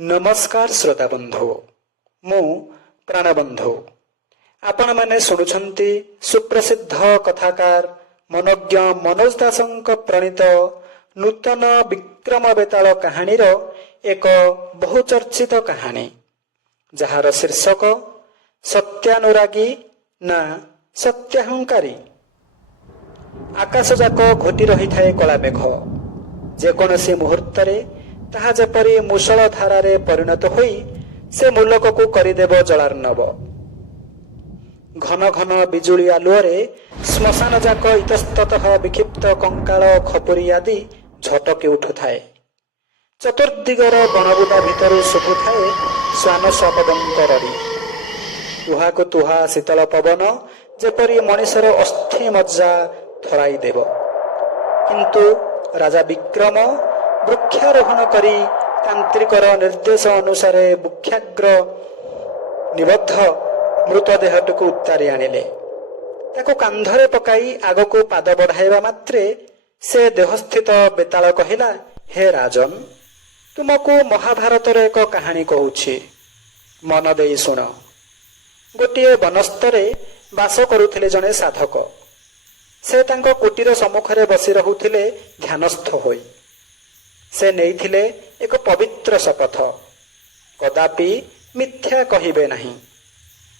नमस्कार श्रोता बंधु मु प्राणबंधु आपण मैंने शुणुछंती सुप्रसिद्ध कथाकार मनोज्ञ मनोज दासंक प्रणीत नूतन विक्रम बेताल कहानीर एक बहुचर्चित कहानी जार शीर्षक सत्यानुरागी ना सत्याहंकारी। आकाश जाक घोटी रही थाए कला मेघ जेकोसी मुहूर्त ताहा जेपरी मुसळ धारारे परिणत होई से मुलक को करिदेव जलार्णव। घन घन बिजुली आलुअरे श्मशान जाक इतस्ततः विक्षिप्त कंकाल खपुरी आदि झटकी उठुथाए। चतुर्दिगर बणबुदा भितर शुभुथाए श्वान शपदंक रड़ी। तुहाकु तुहा शीतल पवन जेपरी मनिषर अस्थि मज्जा थराई देव। किंतु राजा विक्रम वृक्षारोहण करी तांत्रिकर निर्देश अनुसार वृक्षाग्र निबद्ध मृतदेहटू उत्तारी आनिले। ताको कांधरे पकाई आगको पाद बढ़ाइबा मात्रे से देहस्थित बेताल कहिला, हे राजन, तुमको महाभारतर एक कहानी कहूछि, मन देई शुण। गोटिए वनस्थरे बास करुथिले जणे साधक। से तांको कुटीर सम्मुखरे बसी रहुथिले ध्यानस्थ होई। से नेइथिले एक पवित्र शपथ, कदापि मिथ्या कहिबे नहीं।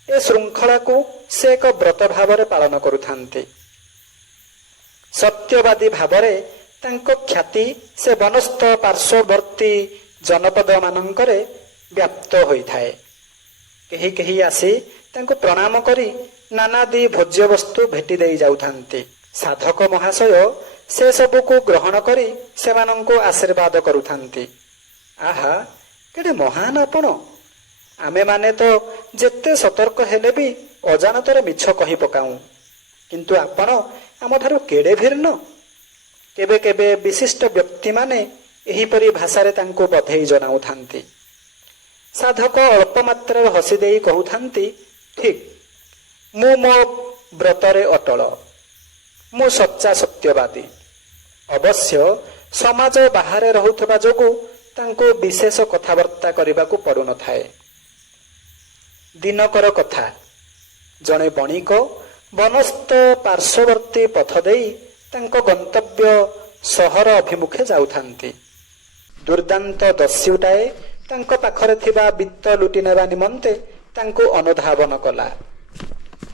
ए श्रृंखला को से एक व्रत भावरे पालन करुथांती। सत्यवादी भावरे तांको ख्याति से वनस्थ पार्श्ववर्ती जनपद मानंकरे व्याप्त होई थाए। केही केही आसी तांको प्रणाम करी नानादी भोज्य वस्तु भेटी देई जाउथांती। साधक महाशय से सबू को ग्रहण करी सेमानंको आशीर्वाद करुथांती। आहा, केडे महान आपण! आमे माने तो जेते सतर्क हेले भी अजानतरे मिछ कहि पकाऊ, किंतु आपण आमठारु केडे भिन्न। केबे केबे विशिष्ट व्यक्ति माने एहीपरि भाषारे तांको बधेई जनाउथांती। साधक अल्प मात्रा हसी देई कहउथांती, ठीक, मु मो व्रतरे अटल, मु सच्चा सत्यवादी। अवश्य समाज बाहर रहुथबा जोगु तांको विशेष कथाबार्ता करबाकू पड़ु न थाए। दिनकर कथा, जणे बणिक वनस्थ पार्श्ववर्ती पथ देई तांको गंतव्य सहर अभिमुखे जाउथांती। दुर्दांत दस्युटाए तांको पाखरे थिबा वित्त लुटि नेबा निमंते तांको अनुधावन कला।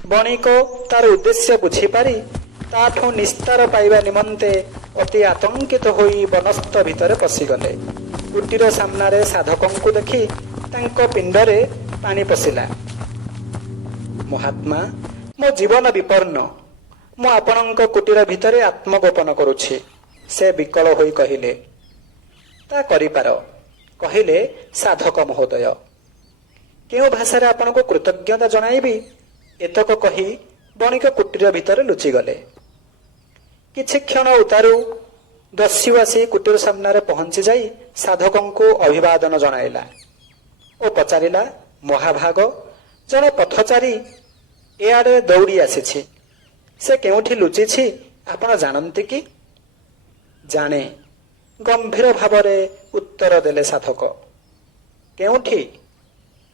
बणिक तार उद्देश्य बुझी पारी ताठो निस्तार पाइबा निमंते अति आतंकित होई वनस्थ भितरे पशिगले। कुटीर सामनारे साधकंकु देखि तांको पिंडरे पानी पशिला। महात्मा, मो जीवन विपन्न, मु आपणक कुटीर भितरे आत्मगोपन करुछि, से विकल होई कहिले। ता करिपार, कहिले साधक महोदय। केउ भाषारे आपणको कृतज्ञता जणाइबी, एतक कही बणिक कुटीर भितरे लुचि गले। किछि क्षण उतारू दस्यु आसी कुटीर सामनारे पहुंची जाई साधकंकु अभिवादन जणाइला ओ पचारिला, महाभाग, जणे पथचारी एआडे दौड़ी आसीछि, से केउठी लुचिछि आपण जानंती कि? जाने, गंभीर भावरे उत्तर देले साधक। केउठी?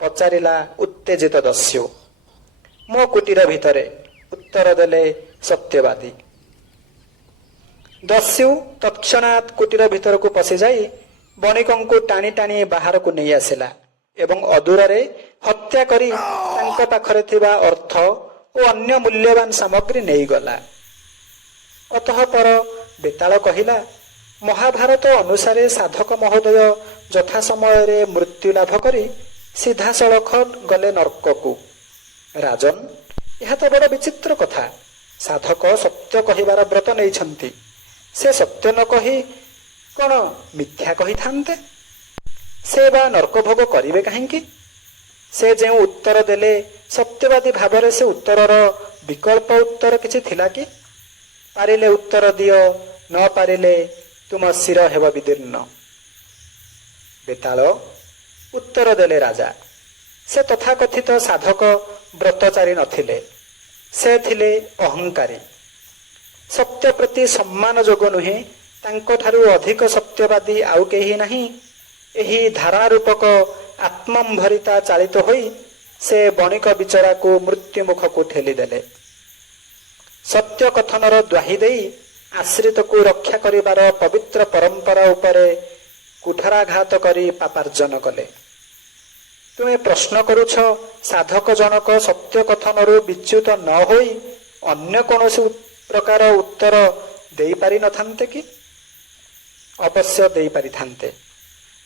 पचारिला उत्तेजित दस्यु। मो कुटीर भितरे, उत्तर देले सत्यवादी। दस्यु तत्क्षणात कुटीर भितर को पशि जाई बणिकंकु टाणी टाणी बाहर को नहीं आसिला एवं अदूररे हत्या करी तांको पाखरे थिबा अर्थ और अन्य मूल्यवान सामग्री नहीं गला। अतः पर बेताल कहिला, महाभारत अनुसारे साधक महोदय यथा समय मृत्यु लाभ करी सीधा सड़क गले नर्क को। राजन, यह तो बड़ विचित्र कथा। साधक सत्य कहिबार व्रत नहीं, से सत्य न कही कौन मिथ्या कही थांते? से बा नर्क भोग करिवे काहेकि? से जे उत्तर देले सत्यवादी भावरे से उत्तरर विकल्प उत्तर किछि थिला कि? पारिले उत्तर दियो, न पारिले तुम शिर हेब विदीर्ण। बेताल उत्तर देले राजा। से तथाकथित साधक व्रतचारी नथिले, से थिले अहंकारी। सत्य प्रति सम्मान जोग नुहे तांको ठारू अधिक सत्यवादी आउ केही नहीं। ଏହି ଧାରଣା ରୂପକ ଆତ୍ମମ୍ଭରିତା ଚାଳିତ ହୋଇ ସେ ବଣିକ ବିଚରାକୁ ମୃତ୍ୟୁମୁଖକୁ ଠେଲିଦେଲେ। ସତ୍ୟ କଥନର ଦ୍ୱାହି ଦେଇ ଆଶ୍ରିତକୁ ରକ୍ଷା କରିବାର ପବିତ୍ର ପରମ୍ପରା ଉପରେ କୁଠାରାଘାତ କରି ପାପାର୍ଜନ କଲେ। ତୁମେ ପ୍ରଶ୍ନ କରୁଛ, ସାଧକ ଜଣକ ସତ୍ୟ କଥନରୁ ବିଚ୍ୟୁତ ନ ହୋଇ ଅନ୍ୟ କୌଣସି ପ୍ରକାର ଉତ୍ତର ଦେଇପାରିନଥାନ୍ତେ କି? ଅବଶ୍ୟ ଦେଇପାରିଥାନ୍ତେ।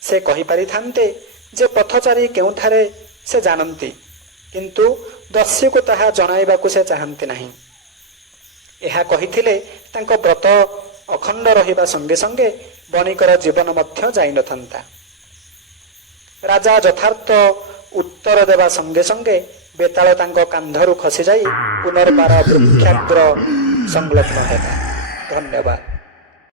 ସେ କହିପାରିଥାନ୍ତେ ଯେ ପଥଚାରୀ କେଉଁଠାରେ ସେ ଜାଣନ୍ତି, କିନ୍ତୁ ଦସ୍ୟୁକୁ ତାହା ଜଣାଇବାକୁ ସେ ଚାହାନ୍ତି ନାହିଁ। ଏହା କହିଥିଲେ ତାଙ୍କ ବ୍ରତ ଅଖଣ୍ଡ ରହିବା ସଙ୍ଗେ ସଙ୍ଗେ ବଣିକର ଜୀବନ ମଧ୍ୟ ଯାଇନଥାନ୍ତା। ରାଜା ଯଥାର୍ଥ ଉତ୍ତର ଦେବା ସଙ୍ଗେ ସଙ୍ଗେ ବେତାଳ ତାଙ୍କ କାନ୍ଧରୁ ଖସିଯାଇ ପୁନର୍ବାର ବୃକ୍ଷାଗ୍ର ସଂଲଗ୍ନ ହେଲା। ଧନ୍ୟବାଦ।